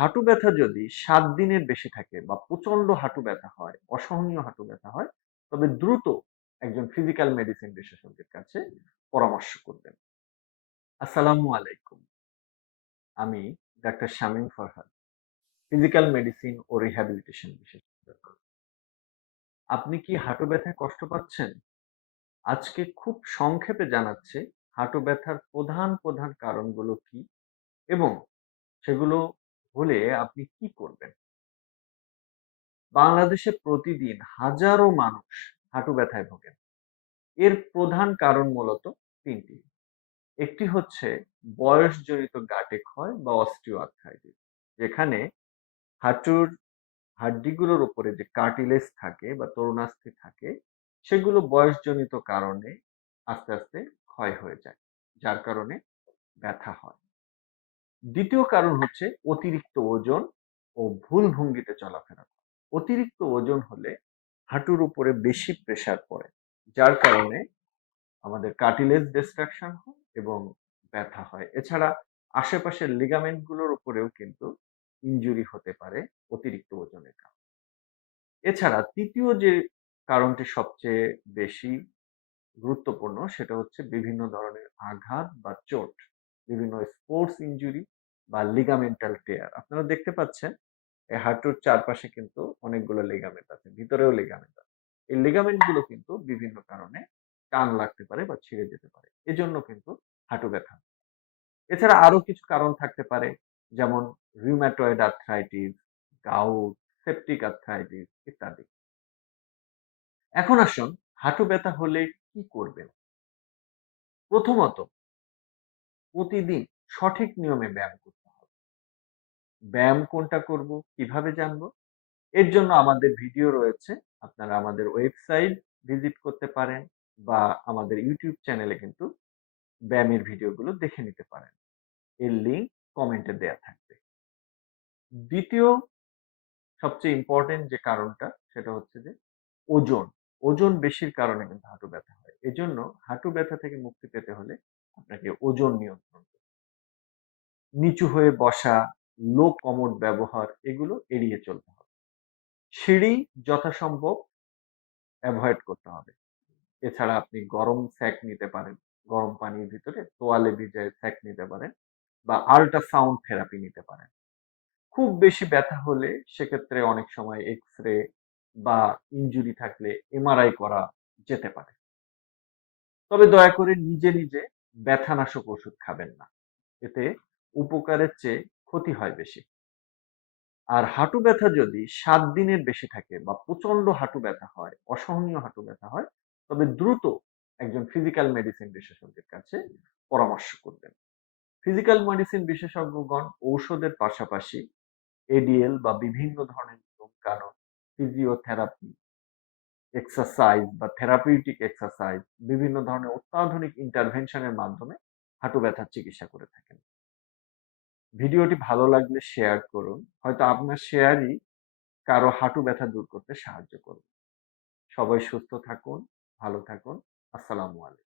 হাঁটু ব্যথা যদি সাত দিনের বেশি থাকে বা প্রচণ্ড হাঁটু ব্যথা হয়, অসহনীয় হাঁটু ব্যথা হয়, তবে দ্রুত একজন ফিজিক্যাল মেডিসিন বিশেষজ্ঞের কাছে পরামর্শ করবেন। আসসালামু আলাইকুম। আমি doctor Shamim Farhad physical medicine ও রিহ্যাবিলিটেশন বিশেষজ্ঞ। আপনি কি হাঁটু ব্যথায় কষ্ট পাচ্ছেন? আজকে খুব সংক্ষেপে জানাচ্ছে হাঁটু ব্যথার প্রধান প্রধান কারণগুলো কি এবং সেগুলো হলে আপনি কি করবেন? বাংলাদেশে প্রতিদিন হাজারো মানুষ হাঁটু ব্যথায় ভোগেন। এর প্রধান কারণ মূলত তিনটি। একটি হচ্ছে বয়সজনিত গাঁটে ক্ষয় বা অস্টিওআর্থ্রাইটিস, যেখানে হাঁটুর হাড্ডিগুলোর উপরে যে কার্টিলেজ থাকে বা তরুণাস্থি থাকে, সেগুলো বয়সজনিত কারণে আস্তে আস্তে ক্ষয় হয়ে যায়, যার কারণে ব্যথা হয়। দ্বিতীয় কারণ হচ্ছে অতিরিক্ত ওজন ও ভুল ভঙ্গিতে চলাফেরা। অতিরিক্ত ওজন হলে হাঁটুর উপরে বেশি প্রেসার পড়ে, যার কারণে আমাদের কার্টিলেজ ডিস্ট্রাকশন হয় এবং ব্যথা হয়। এছাড়া আশেপাশের লিগামেন্টগুলোর উপরেও কিন্তু ইনজুরি হতে পারে অতিরিক্ত ওজনের কারণে। এছাড়া তৃতীয় যে কারণটি সবচেয়ে বেশি গুরুত্বপূর্ণ, সেটা হচ্ছে বিভিন্ন ধরনের আঘাত বা চোট, বিভিন্ন স্পোর্টস ইনজুরি বা লিগামেন্টাল টেয়ার আপনারা দেখতে পাচ্ছেন, এই হাঁটুর চারপাশে কিন্তু অনেকগুলো লিগামেন্ট আছে, ভিতরেও লিগামেন্ট আছে। এই লিগামেন্টগুলো কিন্তু বিভিন্ন কারণে টান লাগতে পারে বা ছিঁড়ে যেতে পারে। এজন্য কিন্তু হাঁটু ব্যথা। এছাড়া আরও কিছু কারণ থাকতে পারে, যেমন rheumatoid arthritis gout septic arthritis ইত্যাদি। এখন আসুন হাঁটু ব্যথা হলে কি করবেন? প্রথমত, প্রতিদিন সঠিক নিয়মে ব্যায়াম হবে ব্যায়াম কোনটা করব, কীভাবে জানব? এর জন্য আমাদের ভিডিও রয়েছে। আপনারা আমাদের ওয়েবসাইট ভিজিট করতে পারেন বা আমাদের ইউটিউব চ্যানেলে কিন্তু ব্যায়ামের ভিডিওগুলো দেখে নিতে পারেন। এর লিঙ্ক কমেন্টে দেয়া থাকবে। দ্বিতীয় সবচেয়ে ইম্পর্টেন্ট যে কারণটা, সেটা হচ্ছে যে ওজন। ওজন বেশির কারণে কিন্তু হাঁটু ব্যথা হয়। এজন্য হাঁটু ব্যথা থেকে মুক্তি পেতে হলে আপনাকে ওজন নিয়ন্ত্রণ করতে নিচু হয়ে বসা লো কমোড ব্যবহার এগুলো এড়িয়ে চলতে হবে। সিঁড়ি যথাসম্ভব অ্যাভয়েড করতে হবে। এছাড়া আপনি গরম স্যাক নিতে পারেন, গরম পানির ভিতরে তোয়ালে ভিজায় স্যাক নিতে পারেন বা আল্ট্রাসাউন্ড থেরাপি নিতে পারেন। খুব বেশি ব্যথা হলে সেক্ষেত্রে অনেক সময় এক্স রে বা ইনজুরি থাকলে এমআরআই করা যেতে পারে। তবে দয়া করে নিজে নিজে ব্যথানাশক ওষুধ খাবেন না। এতে উপকারের চেয়ে ক্ষতি হয় বেশি। আর হাঁটু ব্যথা যদি সাত দিনের বেশি থাকে বা প্রচণ্ড হাঁটু ব্যথা হয়, অসহনীয় হাঁটু ব্যথা হয়, তবে দ্রুত একজন ফিজিক্যাল মেডিসিন বিশেষজ্ঞের কাছে পরামর্শ করবেন। ফিজিক্যাল মেডিসিন বিশেষজ্ঞগণ ঔষধের পাশাপাশি এডিএল বা বিভিন্ন ধরনের নিয়মকানুন ফিজিওথেরাপি এক্সারসাইজ বা থেরাপিউটিক এক্সারসাইজ বিভিন্ন ধরনের অত্যাধুনিক ইন্টারভেনশনের মাধ্যমে হাঁটু ব্যথার চিকিৎসা করে থাকেন। ভিডিওটি ভালো লাগলে শেয়ার করুন। হয়তো আপনার শেয়ারই কারও হাঁটু ব্যথা দূর করতে সাহায্য করবে। সবাই সুস্থ থাকুন, ভালো থাকুন। আসসালামু আলাইকুম।